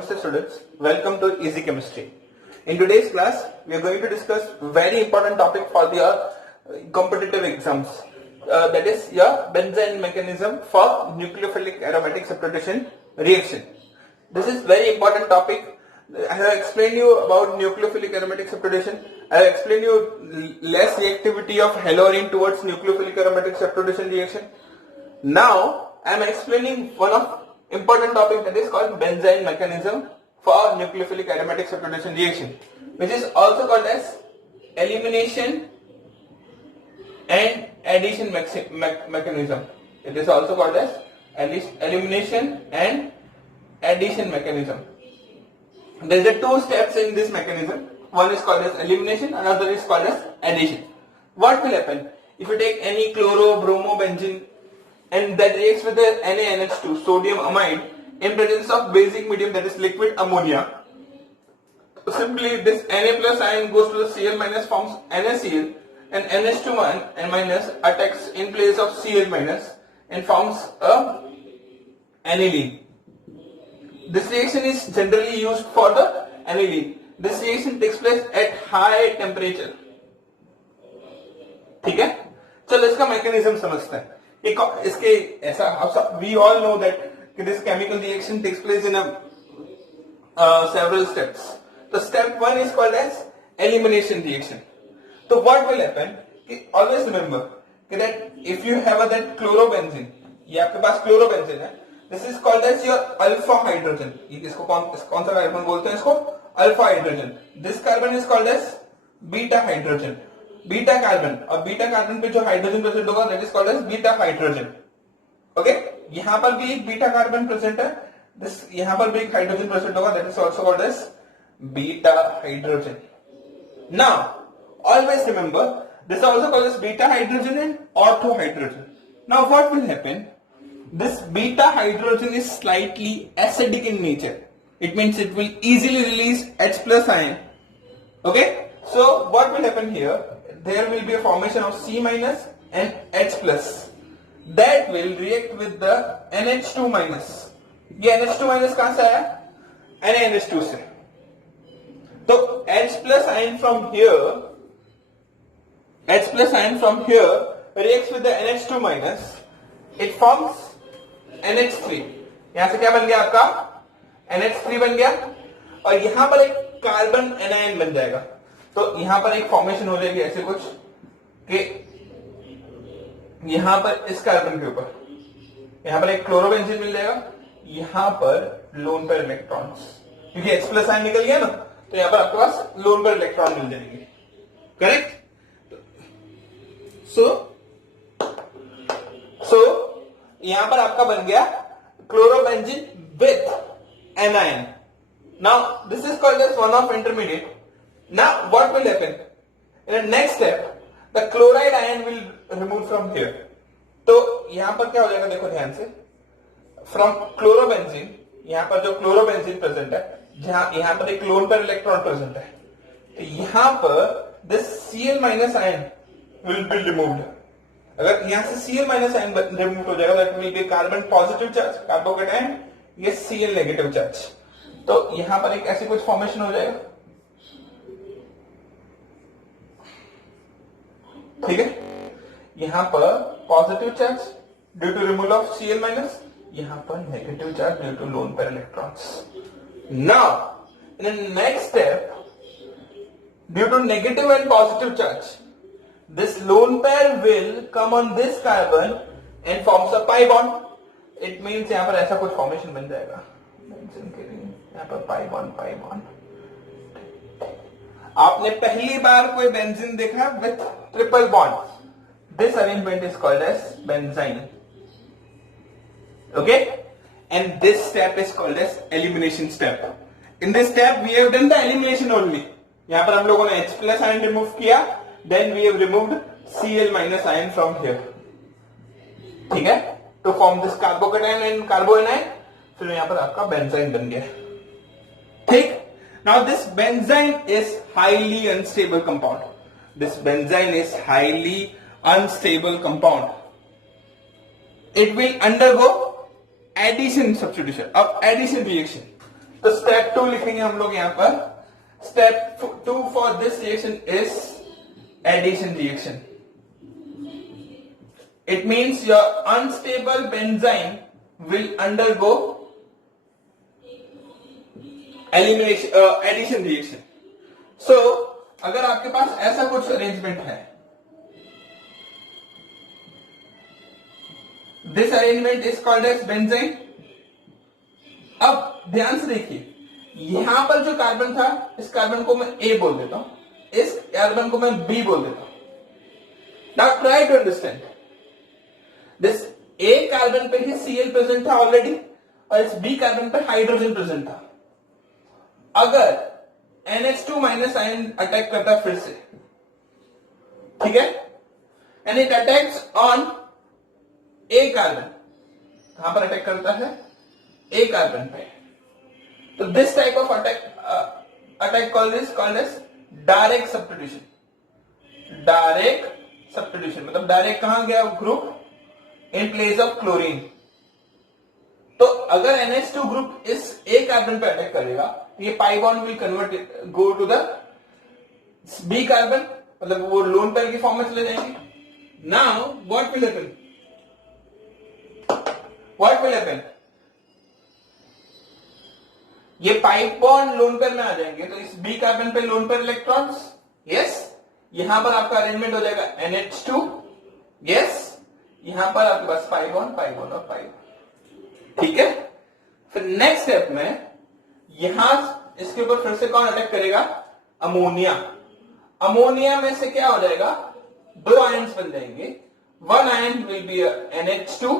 Namaste students, welcome to Easy Chemistry. In today's class, we are going to discuss very important topic for the competitive exams. That is your Benzene mechanism for nucleophilic aromatic substitution reaction. This is very important topic. I have explained you about nucleophilic aromatic substitution. I have explained you less reactivity of halorine towards nucleophilic aromatic substitution reaction. Now, I am explaining one of important topic that is called Benzene mechanism for nucleophilic aromatic substitution reaction, which is also called as elimination and addition mechanism. It is also called as elimination and addition mechanism. There are two steps in this mechanism. One is called as elimination, another is called as addition. What will happen if you take any chloro-bromobenzene and that reacts with the NaNH2, sodium amide, in presence of basic medium, that is liquid ammonia? Simply this Na plus ion goes to the Cl minus, forms NaCl, and NH2 and minus attacks in place of Cl minus and forms a aniline. This reaction is generally used for the aniline. This reaction takes place at high temperature. ठीक है, चलो इसका mechanism समझते हैं. इसके ऐसा we all know that this chemical reaction takes place in several steps. The step 1 is called as elimination reaction. So what will happen? Always remember that if you have that chlorobenzene, ये आपके पास chlorobenzene है, this is called as your alpha hydrogen. इसको कौन सा carbon बोलते हैं? इसको alpha hydrogen. This carbon is called as beta hydrogen. Beta carbon, और बीटा कार्बन पे जो हाइड्रोजन प्रेजेंट होगा that is called as beta hydrogen. Okay, यहां पर भी एक बीटा कार्बन प्रेजेंट है, दिस यहां पर भी एक हाइड्रोजन प्रेजेंट होगा that is also called as beta hydrogen. Now always remember this also called as beta hydrogen and ortho hydrogen. Now what will happen? This beta hydrogen is slightly acidic in nature. It means it will easily release H plus ion. Okay, so what will happen here? There will be a formation of C minus and H plus that will react with the NH2 minus. ये NH2 minus कहां से आया? NaNH2 से. तो H plus ion from here reacts with the NH2 minus. It forms NH3. यहां से क्या बन गया आपका? NH3 बन गया, और यहां पर एक कार्बन एनायन बन जाएगा. तो यहां पर एक फॉर्मेशन हो जाएगी ऐसे कुछ कि यहां पर इस कार्बन के ऊपर यहां पर एक क्लोरोबेंजीन मिल जाएगा, यहां पर लोन पेयर इलेक्ट्रॉन्स, क्योंकि H प्लस आयन निकल गया ना, तो यहां पर आपके पास लोन पेयर इलेक्ट्रॉन मिल जाएंगे. करेक्ट? सो यहां पर आपका बन गया chlorobenzene with anion. Now this is called as one of intermediate. Now what will happen? In the next step, the chloride ion will remove from here. तो यहां पर क्या हो जाएगा देखो ध्यान से, from chlorobenzene, यहां पर जो chlorobenzene प्रेजेंट है, जहां यहां पर एक लोन पेयर इलेक्ट्रॉन प्रेजेंट है, तो यहां पर this Cl minus ion will be removed. अगर यहां से Cl minus ion रिमूव हो जाएगा, that will be carbon positive charge, carbocation, ये Cl नेगेटिव चार्ज. तो यहां पर एक ऐसी कुछ फॉर्मेशन हो जाएगा. ठीक है, यहां पर positive charge due to removal of Cl minus, यहां पर negative charge due to lone pair electrons. Now in the next step, due to negative and positive charge, this lone pair will come on this carbon and forms a pi bond. It means यहां पर ऐसा कुछ formation बन जाएगा, यहां पर pi bond. आपने पहली बार कोई बेंजीन देखा with triple bond. This arrangement is called as benzene. Okay, and this step is called as elimination step. In this step we have done the elimination only. यहां पर हम लोगों ने H प्लस आयन रिमूव किया, then we have removed Cl minus ion from here. ठीक है, to form this carbocation and carbanion. फिर यहां पर आपका बेंजीन बन गया. ठीक. Now this benzene is highly unstable compound. This benzene is highly unstable compound. It will undergo addition substitution or addition reaction. तो स्टेप 2 लिखेंगे हम लोग यहां पर. Step 2 for this reaction is addition reaction. It means your unstable benzene will undergo addition reaction. So, अगर आपके पास ऐसा कुछ अरेंजमेंट है, this arrangement is called as benzene. अब ध्यान से देखिए, यहां पर जो कार्बन था, इस कार्बन को मैं A बोल देता हूं, इस कार्बन को मैं B बोल देता हूं. Now try to understand. This A carbon पे ही Cl प्रेजेंट था ऑलरेडी और इस B कार्बन पे हाइड्रोजन प्रेजेंट था. अगर NH2 माइनस आयन अटैक करता है फिर से, ठीक है, and it attacks on A carbon. कहां पर अटैक करता है? A कार्बन पे. तो this type of attack called as direct substitution. Direct substitution मतलब डायरेक्ट कहां गया group? In place of chlorine. तो अगर NH2 ग्रुप इस A कार्बन पे अटैक करेगा, ये pi bond will convert go to the B carbon, मतलब वो लोन पेयर की फॉर्म में चले जाएंगे. Now what will happen? ये पाई बॉन्ड लोन पेयर में आ जाएंगे, तो इस B कार्बन पे लोन पेयर इलेक्ट्रॉन्स. यस, यहां पर आपका अरेंजमेंट हो जाएगा NH2. यस, यहां पर आपके पास पाई बॉन्ड और पाई बॉन्ड. ठीक है. फिर नेक्स्ट स्टेप में यहां इसके ऊपर फिर से कौन अटैक करेगा? अमोनिया. अमोनिया में से क्या हो जाएगा? दो आयन्स बन जाएंगे. One ion will be NH2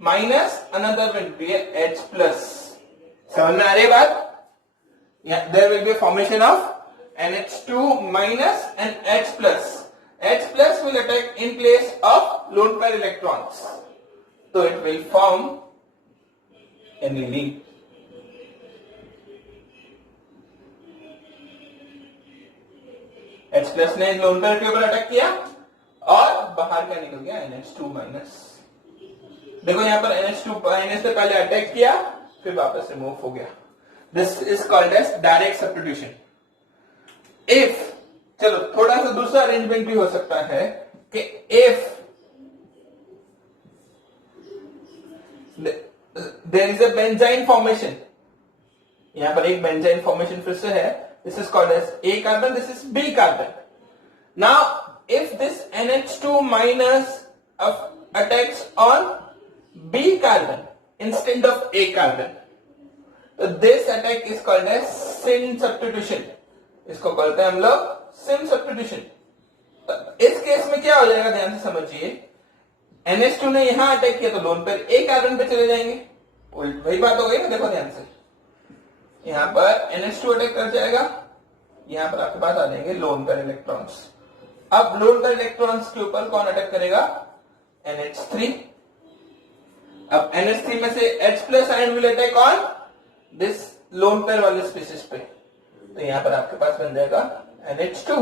minus another will be H plus. समझ में आ रही बात? There will be formation of NH2 minus and H plus. H plus will attack in place of lone pair electrons. So it will form aniline. H plus ने lone pair के ऊपर attack किया और बाहर का निकल गया NH2 minus. देखो यहां पर NH2 minus से पहले अटैक किया, फिर वापस रिमूव हो गया. This is called as direct substitution. If चलो थोड़ा सा दूसरा अरेंजमेंट भी हो सकता है कि if there is a benzene formation, यहां पर एक बेंजाइन फॉर्मेशन फिर से है. This is called as A carbon, this is B carbon. Now if this NH2 minus attacks on B carbon instead of A carbon, so this attack is called as syn substitution. इसको कहते हैं हम लोग SIM substitution. इस case में क्या हो जाएगा, ध्यान से समझिए. NH2 ने यहां अटैक किया तो लोन पेयर A कार्बन पे चले जाएंगे. वही बात हो गई ना. देखो ध्यान से, यहां पर NH2 अटैक कर जाएगा, यहां पर आपके पास आ जाएंगे लोन पेयर इलेक्ट्रॉन्स. अब लोन पेयर इलेक्ट्रॉन्स के ऊपर कौन अटैक करेगा? NH3. अब NH3 में से H plus ion will attack on this lone pair वाले स्पीशीज पे. तो यहां पर आपके पास बन जाएगा NH2.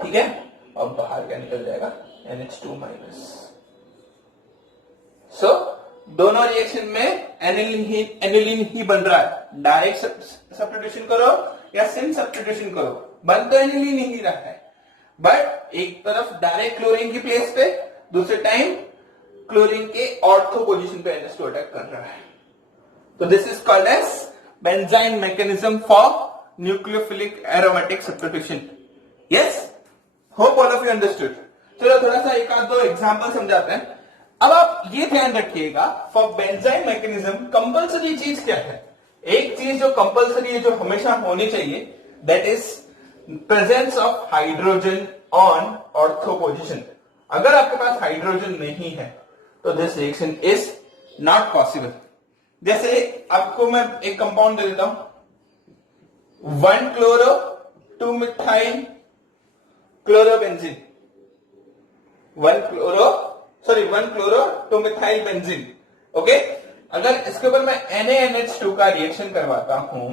ठीक है, और बाहर क्या निकल जाएगा? NH2 minus. सो दोनों रिएक्शन में एनिलीन ही बन रहा है. डायरेक्ट सब्स्टिट्यूशन करो या सिम सब्स्टिट्यूशन करो, बन तो एनिलीन ही रहा है, बट एक तरफ डायरेक्ट क्लोरीन की प्लेस पे, दूसरे टाइम क्लोरीन के ऑर्थो पोजीशन पे NH2 अटैक कर रहा है. तो this is called as benzyne mechanism for nucleophilic aromatic substitution. Yes, hope all of you understood. चलो थोड़ा सा एक आध दो एग्जांपल समझाते हैं. अब आप ये ध्यान रखिएगा, फॉर बेंजाइन मैकेनिज्म कंपल्सरी चीज क्या है? एक चीज जो कंपल्सरी है, जो हमेशा होनी चाहिए, that is presence of hydrogen on ortho position. अगर आपके पास हाइड्रोजन नहीं है तो this reaction is not possible. जैसे आपको मैं एक कंपाउंड दे देता हूं, 1 chloro 2 methyl chlorobenzene. 1 chloro 2 methyl benzene. Okay, अगर इसके ऊपर मैं NaNH2 का रिएक्शन करवाता हूं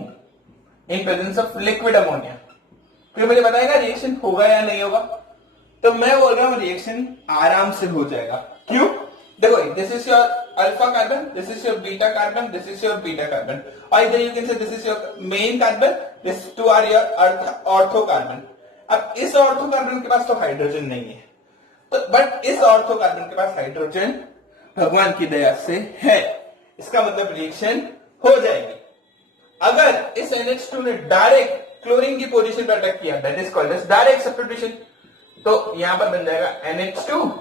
in presence of liquid ammonia, तो मुझे बताएगा रिएक्शन होगा या नहीं होगा? तो मैं बोल रहा हूं रिएक्शन आराम से हो जाएगा. क्यों? देखो, this is your alpha carbon, this is your beta carbon, this is your beta carbon. Or either you can say this is your main carbon, these two are your ortho carbon. अब इस ortho carbon के पास तो hydrogen नहीं है, तो but इस ortho carbon के पास hydrogen भगवान की दया से है. इसका मतलब रिएक्शन हो जाएगी. अगर इस NH2 ने डायरेक्ट क्लोरीन की पोजीशन पर अटैक किया, that is called as direct substitution. तो यहां पर बन जाएगा NH2,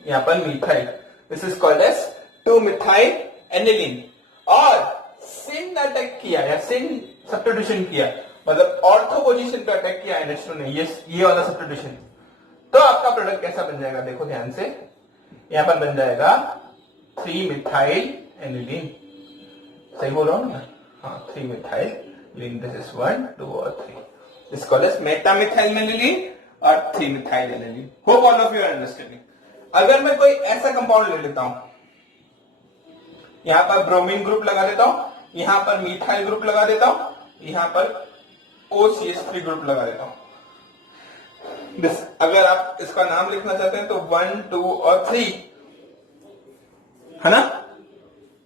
यहां पर methyl. This is called as 2-मिथाइल एनिलीन. और सिन अटैक किया या सिन सब्स्टिट्यूशन किया, मतलब ऑर्थो पोजीशन पे अटैक किया NH2 ने, ये वाला सब्स्टिट्यूशन, तो आपका प्रोडक्ट कैसा बन जाएगा देखो ध्यान से. यहां पर बन जाएगा 3-मिथाइल एनिलीन. सही बोल रहा हूं ना? हाँ, 3-मिथाइल. दिस इज 1, 2 और 3. This called as meta methyl aniline और 3-मिथाइल aniline. Hope all of you are understanding. अगर मैं कोई ऐसा कंपाउंड ले लेता हूं, यहां पर ब्रोमीन ग्रुप लगा देता हूं, यहां पर मिथाइल ग्रुप लगा देता हूं, यहां पर OCH3 ग्रुप लगा देता हूं. अगर आप इसका नाम लिखना चाहते हैं तो 1, 2 और 3 है ना.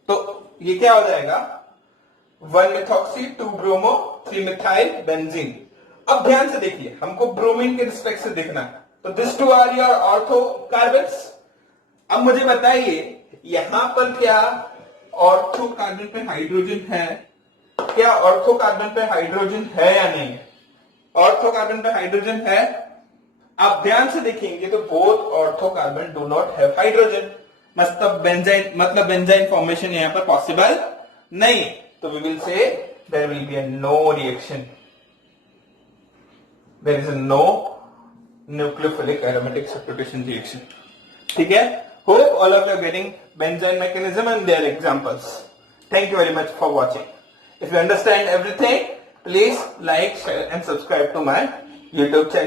तो ये क्या हो जाएगा? 1-मिथॉक्सी, 2-ब्रोमो, 3-मिथाइल बेंजीन. अब ध्यान से देखिए, हमको ब्रोमीन के रिस्पेक्ट से देखना है. तो this two are your ortho carbons. अब मुझे बताइए यहां पर क्या ऑर्थो कार्बन पे हाइड्रोजन है? क्या ऑर्थो कार्बन पे हाइड्रोजन है या नहीं? ऑर्थो कार्बन पे हाइड्रोजन है. आप ध्यान से देखेंगे तो both ortho carbon do not have hydrogen. मतलब बेंजाइन फॉर्मेशन यहां पर पॉसिबल नहीं. तो we will say there will be a no reaction. There is a no nucleophilic aromatic substitution reaction. ठीक है. Hope all of you are getting benzene mechanism and their examples. Thank you very much for watching. If you understand everything, please like, share and subscribe to my YouTube channel.